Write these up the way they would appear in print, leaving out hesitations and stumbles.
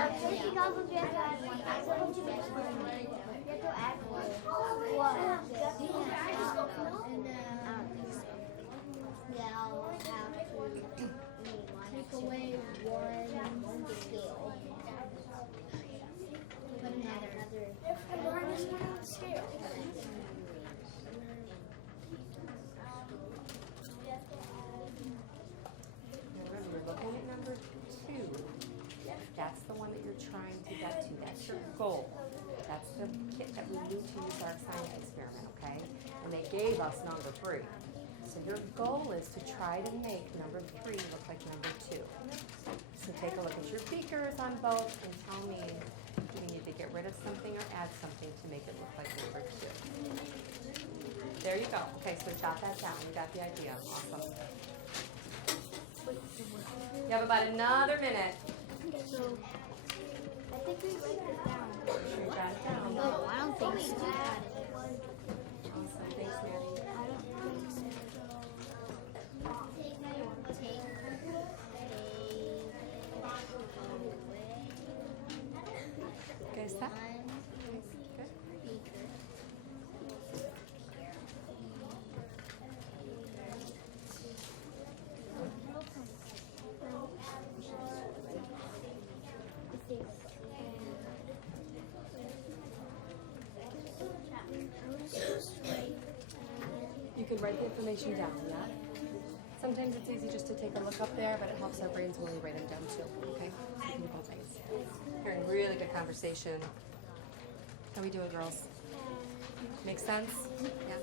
Safety goggles, we have to add one. We have to add one. What? Yeah, I'll have to take away one scale. Put another scale. Remember, you're looking at number 2. That's the one that you're trying to get to. That's your goal. That's the kit that we need to use our science experiment, okay? And they gave us number 3. So your goal is to try to make number 3 look like number 2. So take a look at your beakers on both and tell me do you need to get rid of something or add something to make it look like number 2. There you go. Okay, so jot that down. You got the idea. Awesome. You have about another minute. So, I think we write this down. Sure, you got it down. No, I don't think so. Awesome. Thanks, Maddie. I don't think so. Okay, is that? Good. You can write the information down, yeah? Sometimes it's easy just to take a look up there, but it helps our brains when we write them down too, okay? So you can do both things. Hearing really good conversation. How we doing, girls? Make sense? Yeah.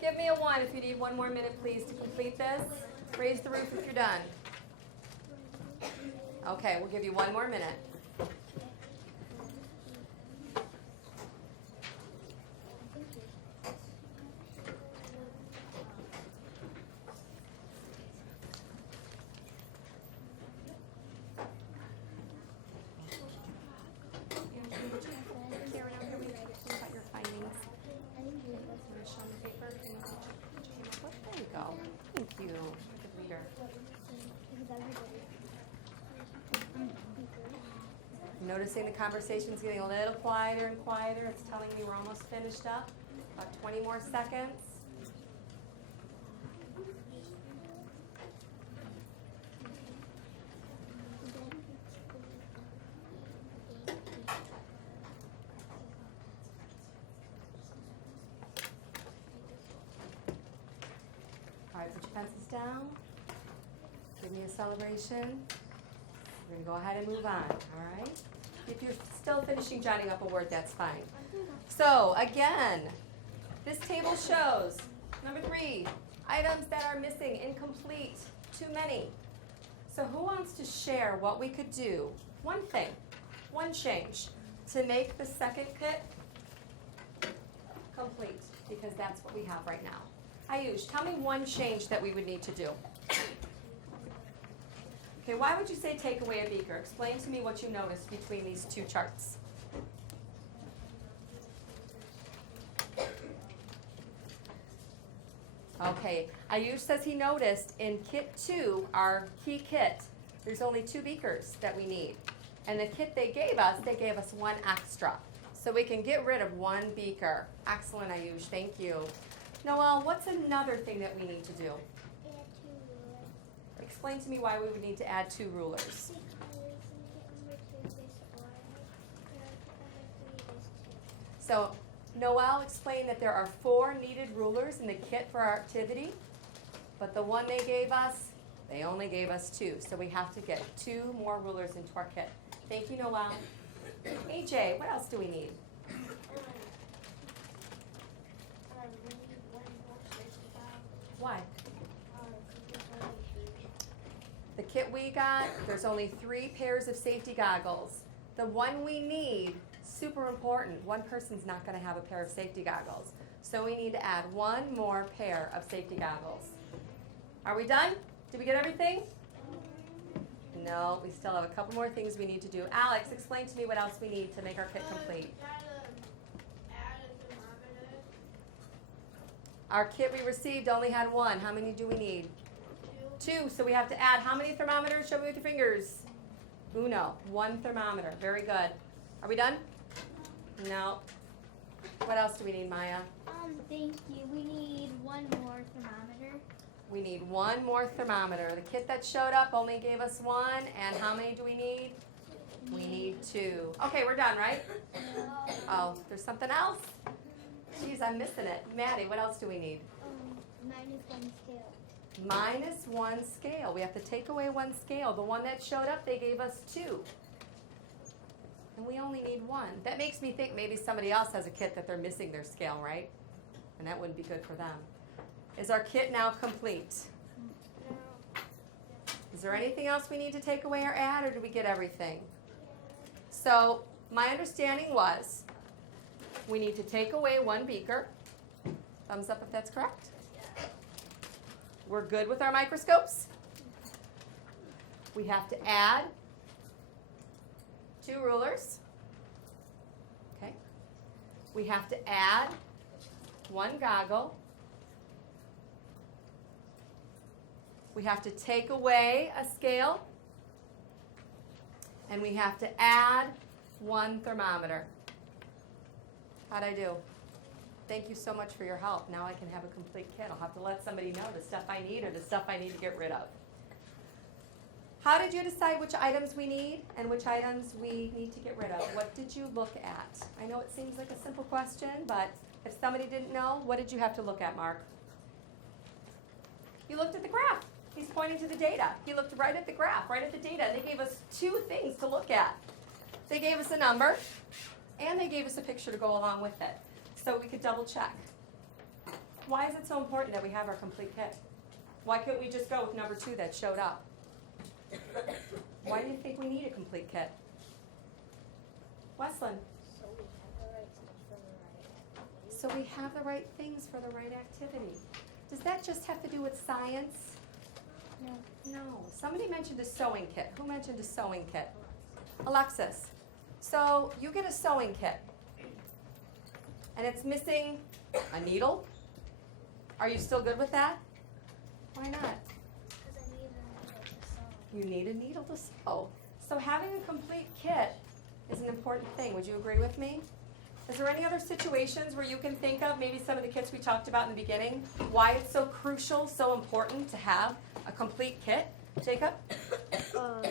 Give me a 1 if you need 1 more minute, please, to complete this. Raise the roof if you're done. Okay, we'll give you 1 more minute. There you go. Thank you. Good reader. Noticing the conversation's getting a little quieter and quieter. It's telling me we're almost finished up. About 20 more seconds. All right, put your pencils down. Give me a celebration. We're going to go ahead and move on, all right? If you're still finishing jotting up a word, that's fine. So, again, this table shows, number 3, items that are missing, incomplete, too many. So who wants to share what we could do, one thing, one change, to make the second kit complete? Because that's what we have right now. Ayush, tell me one change that we would need to do. Okay, why would you say take away a beaker? Explain to me what you noticed between these 2 charts. Okay, Ayush says he noticed in kit 2, our key kit, there's only 2 beakers that we need. And the kit they gave us 1 extra. So we can get rid of 1 beaker. Excellent, Ayush, thank you. Noelle, what's another thing that we need to do? Explain to me why we would need to add 2 rulers. So, Noelle explained that there are 4 needed rulers in the kit for our activity, but the one they gave us, they only gave us 2. So we have to get 2 more rulers into our kit. Thank you, Noelle. AJ, what else do we need? Why? The kit we got, there's only 3 pairs of safety goggles. The one we need, super important. One person's not going to have a pair of safety goggles. So we need to add 1 more pair of safety goggles. Are we done? Did we get everything? No, we still have a couple more things we need to do. Alex, explain to me what else we need to make our kit complete. Our kit we received only had one. How many do we need? Two. So we have to add how many thermometers? Show me with your fingers. Uno. One thermometer. Very good. Are we done? No. What else do we need, Maya? Thank you. We need one more thermometer. We need one more thermometer. The kit that showed up only gave us one. And how many do we need? We need two. Okay, we're done, right? Oh, there's something else? Jeez, I'm missing it. Maddie, what else do we need? Minus one scale. Minus one scale. We have to take away one scale. The one that showed up, they gave us two. And we only need one. That makes me think maybe somebody else has a kit that they're missing their scale, right? And that wouldn't be good for them. Is our kit now complete? Is there anything else we need to take away or add, or did we get everything? So my understanding was we need to take away one beaker. Thumbs up if that's correct. We're good with our microscopes. We have to add 2 rulers. Okay. We have to add 1 goggle. We have to take away a scale. And we have to add 1 thermometer. How'd I do? Thank you so much for your help. Now I can have a complete kit. I'll have to let somebody know the stuff I need or the stuff I need to get rid of. How did you decide which items we need and which items we need to get rid of? What did you look at? I know it seems like a simple question, but if somebody didn't know, what did you have to look at, Mark? You looked at the graph. He's pointing to the data. He looked right at the graph, right at the data. They gave us 2 things to look at. They gave us a number, and they gave us a picture to go along with it, so we could double check. Why is it so important that we have our complete kit? Why couldn't we just go with number 2 that showed up? Why do you think we need a complete kit? Weslin? So we have the right things for the right activity. Does that just have to do with science? No. Somebody mentioned a sewing kit. Who mentioned a sewing kit? Alexis. So you get a sewing kit, and it's missing a needle. Are you still good with that? Why not? Because I need a needle to sew. You need a needle to sew. So having a complete kit is an important thing. Would you agree with me? Is there any other situations where you can think of, maybe some of the kits we talked about in the beginning, why it's so crucial, so important to have a complete kit? Jacob? Toolbox.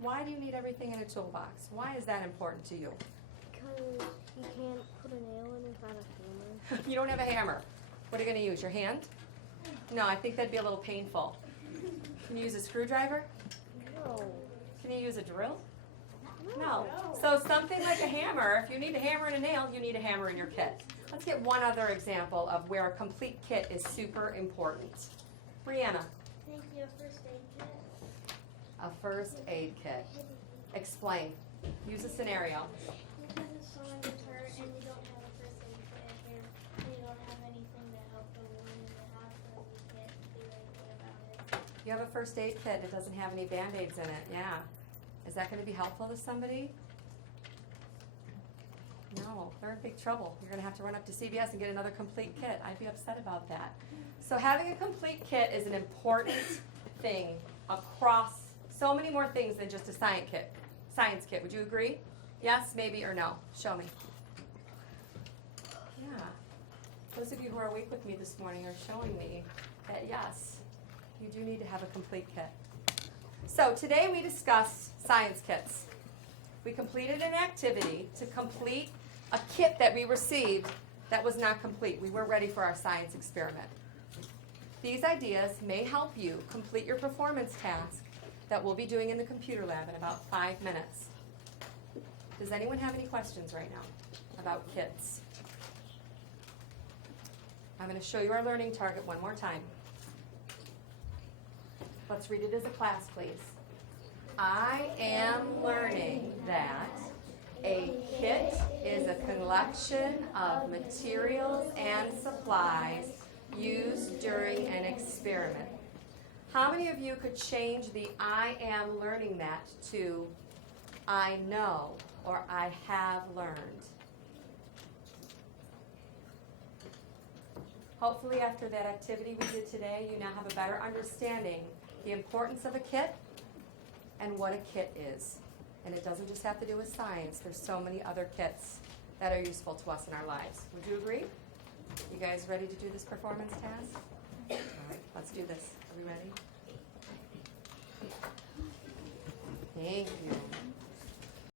Why do you need everything in a toolbox? Why is that important to you? Because you can't put a nail in without a hammer. You don't have a hammer. What are you going to use, your hand? No, I think that'd be a little painful. Can you use a screwdriver? No. Can you use a drill? No. So something like a hammer, if you need a hammer and a nail, you need a hammer in your kit. Let's get one other example of where a complete kit is super important. Brianna. Thank you, a first aid kit. A first aid kit. Explain. Use a scenario. Because if someone gets hurt and you don't have a first aid kit and you don't have anything to help the wound in the hospital, you can't do anything about it. You have a first aid kit. It doesn't have any Band-Aids in it. Yeah. Is that going to be helpful to somebody? No, they're in big trouble. You're going to have to run up to CVS and get another complete kit. I'd be upset about that. So having a complete kit is an important thing across so many more things than just a science kit. Would you agree? Yes, maybe, or no? Show me. Yeah. Those of you who are awake with me this morning are showing me that yes, you do need to have a complete kit. So today we discussed science kits. We completed an activity to complete a kit that we received that was not complete. We weren't ready for our science experiment. These ideas may help you complete your performance task that we'll be doing in the computer lab in about 5 minutes. Does anyone have any questions right now about kits? I'm going to show you our learning target one more time. Let's read it as a class, please. I am learning that a kit is a collection of materials and supplies used during an experiment. How many of you could change the I am learning that to I know or I have learned? Hopefully after that activity we did today, you now have a better understanding the importance of a kit and what a kit is. And it doesn't just have to do with science. There's so many other kits that are useful to us in our lives. Would you agree? You guys ready to do this performance task? All right, let's do this. Are we ready? Thank you.